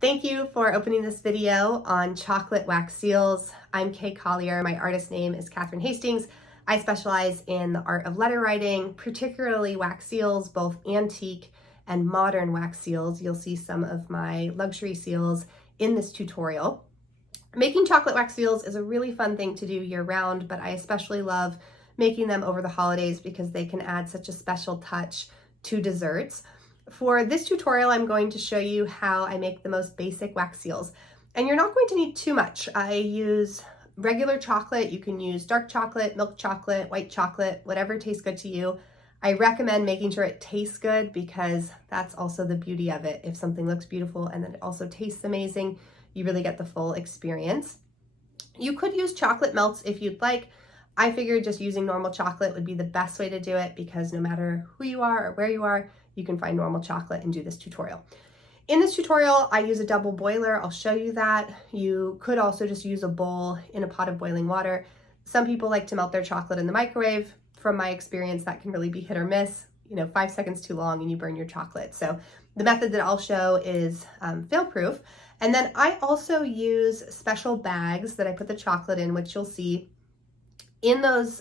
Thank you for opening this video on chocolate wax seals. I'm Kay Collier. My artist name is Catherine Hastings. I specialize in the art of letter writing, particularly wax seals, both antique and modern wax seals. You'll see some of my luxury seals in this tutorial. Making chocolate wax seals is a really fun thing to do year-round, but I especially love making them over the holidays because they can add such a special touch to desserts. For this tutorial, I'm going to show you how I make the most basic wax seals. And you're not going to need too much. I use regular chocolate. You can use dark chocolate, milk chocolate, white chocolate, whatever tastes good to you. I recommend making sure it tastes good because that's also the beauty of it. If something looks beautiful and then it also tastes amazing, you really get the full experience. You could use chocolate melts if you'd like. I figured just using normal chocolate would be the best way to do it because no matter who you are or where you are, you can find normal chocolate and do this tutorial. In this tutorial, I use a double boiler. I'll show you that. You could also just use a bowl in a pot of boiling water. Some people like to melt their chocolate in the microwave. From my experience, that can really be hit or miss. 5 seconds too long and you burn your chocolate. So the method that I'll show is fail-proof. And then I also use special bags that I put the chocolate in, which you'll see in those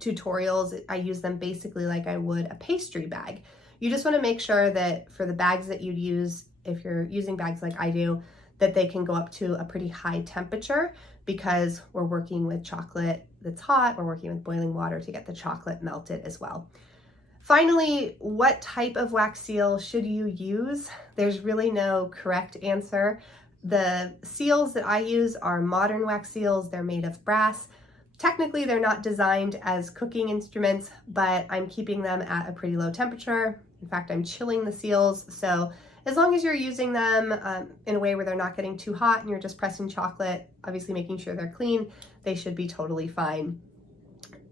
tutorials. I use them basically like I would a pastry bag. You just want to make sure that for the bags that you'd use, if you're using bags like I do, that they can go up to a pretty high temperature because we're working with chocolate that's hot, we're working with boiling water to get the chocolate melted as well. Finally, what type of wax seal should you use? There's really no correct answer. The seals that I use are modern wax seals. They're made of brass. Technically, they're not designed as cooking instruments, but I'm keeping them at a pretty low temperature. In fact, I'm chilling the seals. So as long as you're using them in a way where they're not getting too hot and you're just pressing chocolate, obviously making sure they're clean, they should be totally fine.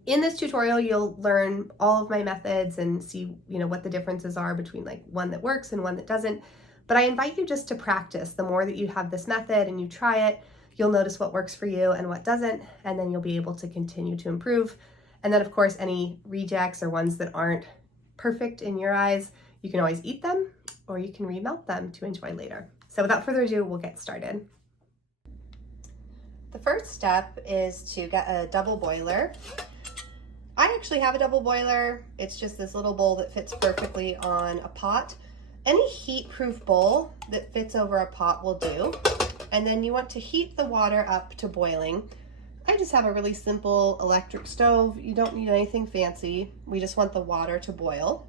In this tutorial, you'll learn all of my methods and see, what the differences are between like one that works and one that doesn't. But I invite you just to practice. The more that you have this method and you try it, you'll notice what works for you and what doesn't, and then you'll be able to continue to improve. And then of course, any rejects or ones that aren't perfect in your eyes, you can always eat them or you can remelt them to enjoy later. So without further ado, we'll get started. The first step is to get a double boiler. I actually have a double boiler. It's just this little bowl that fits perfectly on a pot. Any heat-proof bowl that fits over a pot will do. And then you want to heat the water up to boiling. I just have a really simple electric stove. You don't need anything fancy. We just want the water to boil.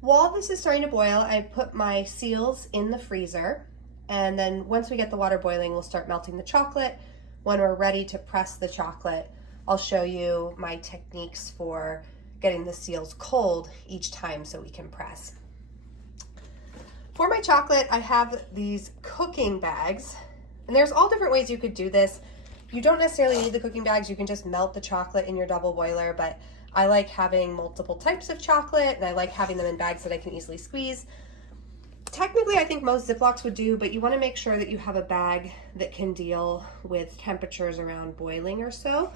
While this is starting to boil, I put my seals in the freezer. And then once we get the water boiling, we'll start melting the chocolate. When we're ready to press the chocolate, I'll show you my techniques for getting the seals cold each time so we can press. For my chocolate, I have these cooking bags, and there's all different ways you could do this. You don't necessarily need the cooking bags. You can just melt the chocolate in your double boiler, but I like having multiple types of chocolate, and I like having them in bags that I can easily squeeze. Technically, I think most Ziplocs would do, but you want to make sure that you have a bag that can deal with temperatures around boiling or so,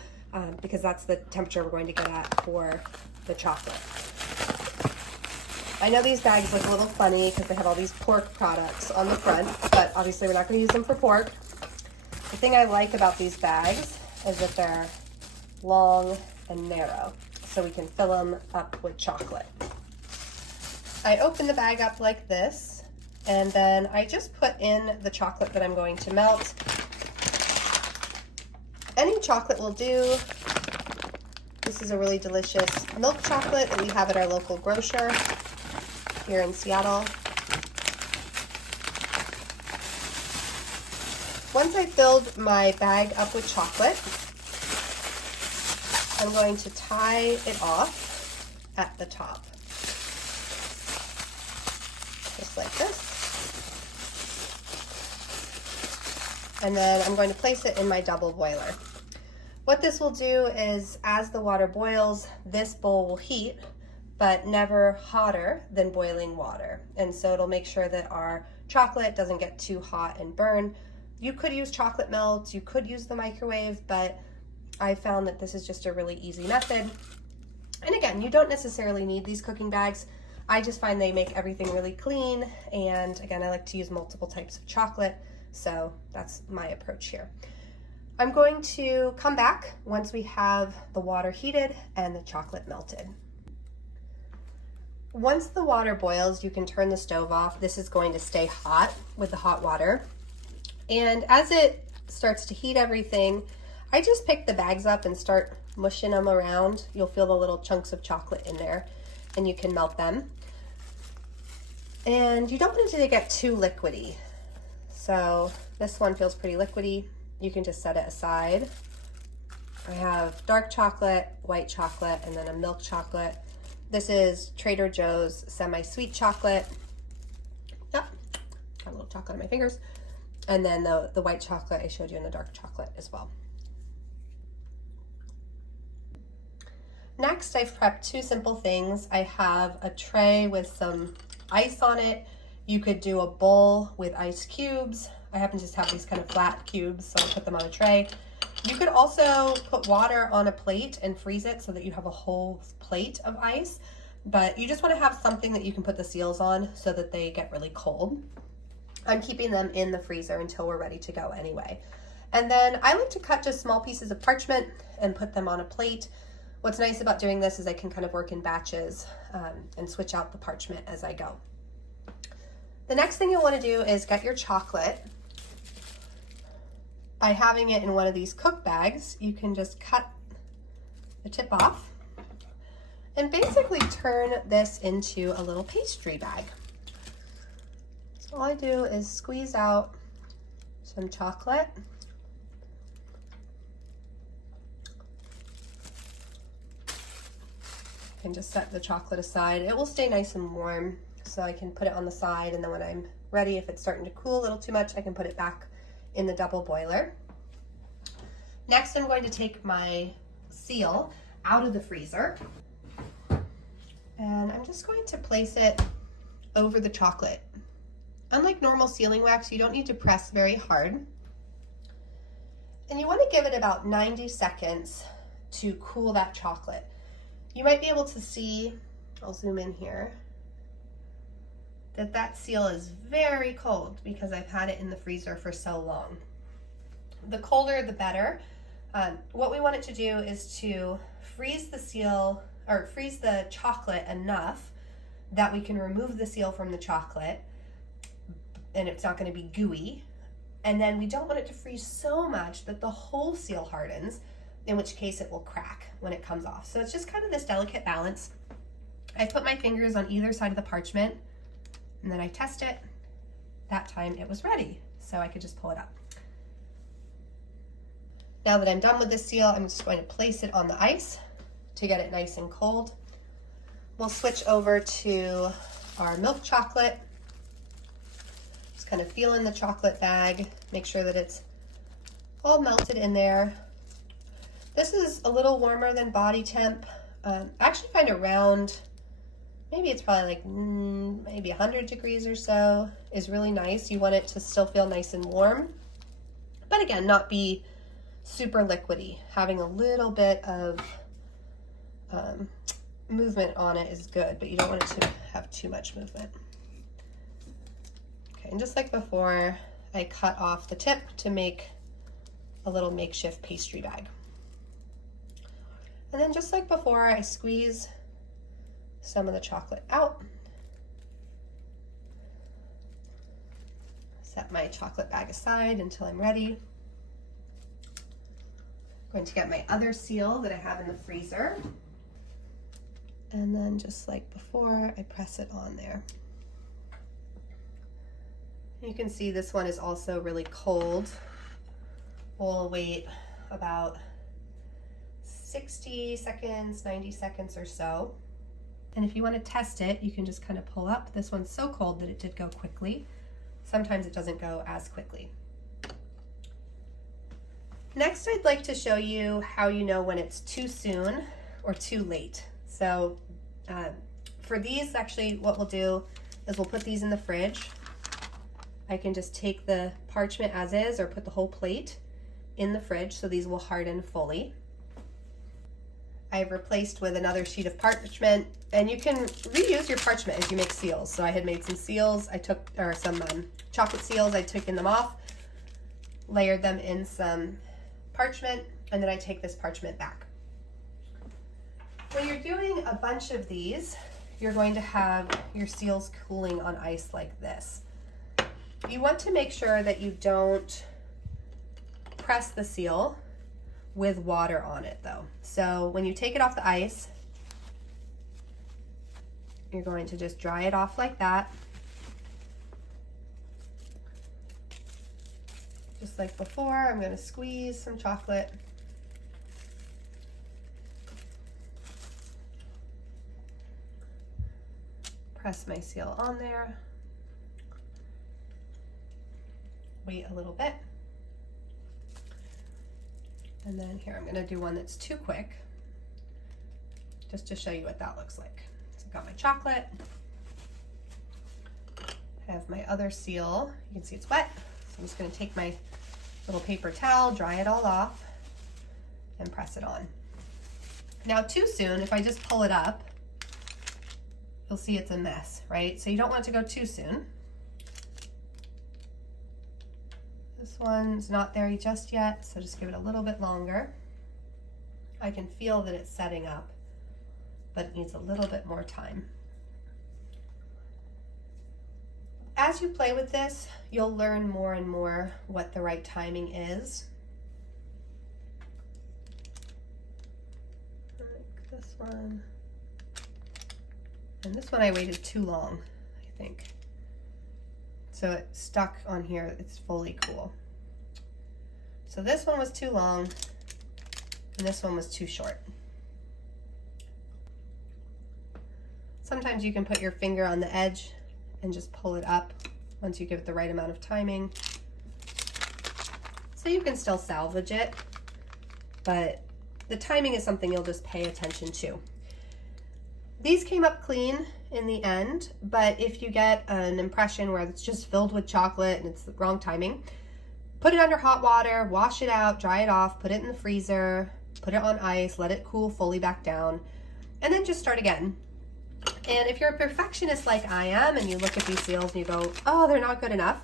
because that's the temperature we're going to get at for the chocolate. I know these bags look a little funny because they have all these pork products on the front, but obviously we're not going to use them for pork. The thing I like about these bags is that they're long and narrow, so we can fill them up with chocolate. I open the bag up like this, and then I just put in the chocolate that I'm going to melt. Any chocolate will do. This is a really delicious milk chocolate that we have at our local grocer here in Seattle. Once I filled my bag up with chocolate, I'm going to tie it off at the top, just like this. And then I'm going to place it in my double boiler. What this will do is, as the water boils, this bowl will heat, but never hotter than boiling water. And so it'll make sure that our chocolate doesn't get too hot and burn. You could use chocolate melt, you could use the microwave, but I found that this is just a really easy method. And again, you don't necessarily need these cooking bags. I just find they make everything really clean, and again, I like to use multiple types of chocolate, so that's my approach here. I'm going to come back once we have the water heated and the chocolate melted. Once the water boils, you can turn the stove off. This is going to stay hot with the hot water. And as it starts to heat everything, I just pick the bags up and start mushing them around. You'll feel the little chunks of chocolate in there, and you can melt them. And you don't want it to get too liquidy. So this one feels pretty liquidy. You can just set it aside. I have dark chocolate, white chocolate, and then a milk chocolate. This is Trader Joe's semi-sweet chocolate. Yep, got a little chocolate on my fingers. And then the white chocolate I showed you, and the dark chocolate as well. Next, I've prepped two simple things. I have a tray with some ice on it. You could do a bowl with ice cubes. I happen to just have these kind of flat cubes, so I put them on a tray. You could also put water on a plate and freeze it so that you have a whole plate of ice, but you just want to have something that you can put the seals on so that they get really cold. I'm keeping them in the freezer until we're ready to go anyway. And then I like to cut just small pieces of parchment and put them on a plate. What's nice about doing this is I can kind of work in batches and switch out the parchment as I go. The next thing you'll want to do is get your chocolate. By having it in one of these cook bags, you can just cut the tip off and basically turn this into a little pastry bag. So all I do is squeeze out some chocolate. And just set the chocolate aside. It will stay nice and warm, so I can put it on the side, and then when I'm ready, if it's starting to cool a little too much, I can put it back in the double boiler. Next, I'm going to take my seal out of the freezer, and I'm just going to place it over the chocolate. Unlike normal sealing wax, you don't need to press very hard. And you want to give it about 90 seconds to cool that chocolate. You might be able to see, I'll zoom in here, that seal is very cold because I've had it in the freezer for so long. The colder, the better. What we want it to do is to freeze the seal, or freeze the chocolate enough that we can remove the seal from the chocolate and it's not going to be gooey. And then we don't want it to freeze so much that the whole seal hardens, in which case it will crack when it comes off. So it's just kind of this delicate balance. I put my fingers on either side of the parchment, and then I test it. That time it was ready, so I could just pull it up. Now that I'm done with this seal, I'm just going to place it on the ice to get it nice and cold. We'll switch over to our milk chocolate. Just kind of feel in the chocolate bag, make sure that it's all melted in there. This is a little warmer than body temp. I actually find around, maybe it's probably like maybe 100 degrees or so is really nice. You want it to still feel nice and warm, but again, not be super liquidy. Having a little bit of movement on it is good, but you don't want it to have too much movement. Okay, and just like before, I cut off the tip to make a little makeshift pastry bag. And then just like before, I squeeze some of the chocolate out. Set my chocolate bag aside until I'm ready. I'm going to get my other seal that I have in the freezer. And then just like before, I press it on there. You can see this one is also really cold. We'll wait about 60 seconds, 90 seconds or so. And if you want to test it, you can just kind of pull up. This one's so cold that it did go quickly. Sometimes it doesn't go as quickly. Next, I'd like to show you how you know when it's too soon or too late. So for these, actually what we'll do is we'll put these in the fridge. I can just take the parchment as is or put the whole plate in the fridge so these will harden fully. I've replaced with another sheet of parchment, and you can reuse your parchment as you make seals. So I had made some seals, some chocolate seals, I'd taken them off, layered them in some parchment, and then I take this parchment back. When you're doing a bunch of these, you're going to have your seals cooling on ice like this. You want to make sure that you don't press the seal with water on it though. So when you take it off the ice, you're going to just dry it off like that. Just like before, I'm going to squeeze some chocolate. Press my seal on there. Wait a little bit. And then here, I'm gonna do one that's too quick, just to show you what that looks like. So I've got my chocolate. I have my other seal. You can see it's wet. So I'm just gonna take my little paper towel, dry it all off, and press it on. Now too soon, if I just pull it up, you'll see it's a mess, right? So you don't want it to go too soon. This one's not there just yet, so just give it a little bit longer. I can feel that it's setting up, but it needs a little bit more time. As you play with this, you'll learn more and more what the right timing is. Like this one. And this one I waited too long, I think. So it stuck on here, it's fully cool. So this one was too long, and this one was too short. Sometimes you can put your finger on the edge and just pull it up once you give it the right amount of timing. So you can still salvage it, but the timing is something you'll just pay attention to. These came up clean in the end, but if you get an impression where it's just filled with chocolate and it's the wrong timing, put it under hot water, wash it out, dry it off, put it in the freezer, put it on ice, let it cool fully back down, and then just start again. And if you're a perfectionist like I am and you look at these seals and you go, oh, they're not good enough,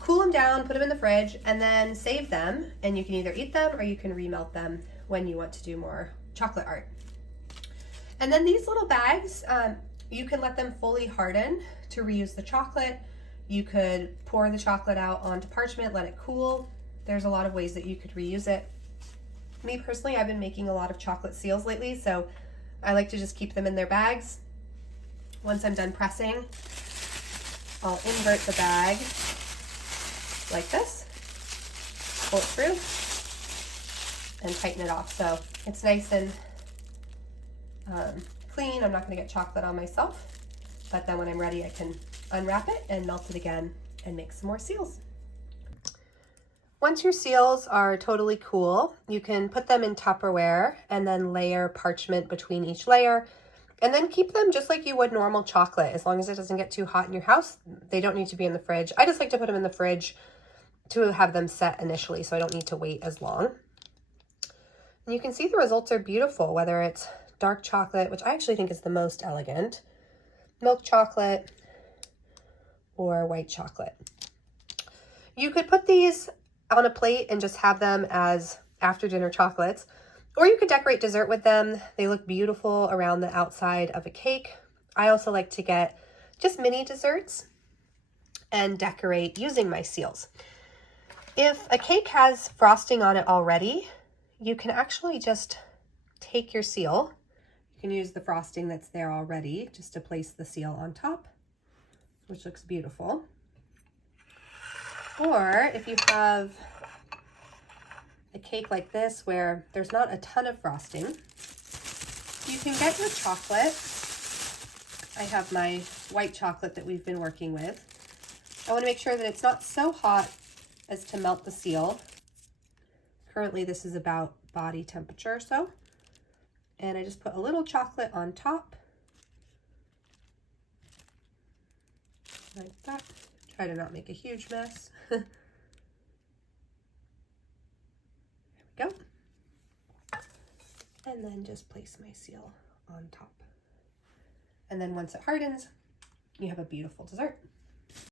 cool them down, put them in the fridge, and then save them, and you can either eat them or you can remelt them when you want to do more chocolate art. And then these little bags, you can let them fully harden to reuse the chocolate. You could pour the chocolate out onto parchment, let it cool. There's a lot of ways that you could reuse it. Me personally, I've been making a lot of chocolate seals lately, so I like to just keep them in their bags. Once I'm done pressing, I'll invert the bag like this, pull it through, and tighten it off. So it's nice and clean. I'm not going to get chocolate on myself, but then when I'm ready, I can unwrap it and melt it again and make some more seals. Once your seals are totally cool, you can put them in Tupperware and then layer parchment between each layer, and then keep them just like you would normal chocolate. As long as it doesn't get too hot in your house, they don't need to be in the fridge. I just like to put them in the fridge to have them set initially, so I don't need to wait as long. And you can see the results are beautiful, whether it's dark chocolate, which I actually think is the most elegant, milk chocolate, or white chocolate. You could put these on a plate and just have them as after dinner chocolates, or you could decorate dessert with them. They look beautiful around the outside of a cake. I also like to get just mini desserts and decorate using my seals. If a cake has frosting on it already, you can actually just take your seal. You can use the frosting that's there already just to place the seal on top, which looks beautiful. Or if you have a cake like this where there's not a ton of frosting, you can get your chocolate. I have my white chocolate that we've been working with. I want to make sure that it's not so hot as to melt the seal. Currently this is about body temperature or so. And I just put a little chocolate on top, like that. Try to not make a huge mess. There we go. And then and just place my seal on top. And then once it hardens, you have a beautiful dessert.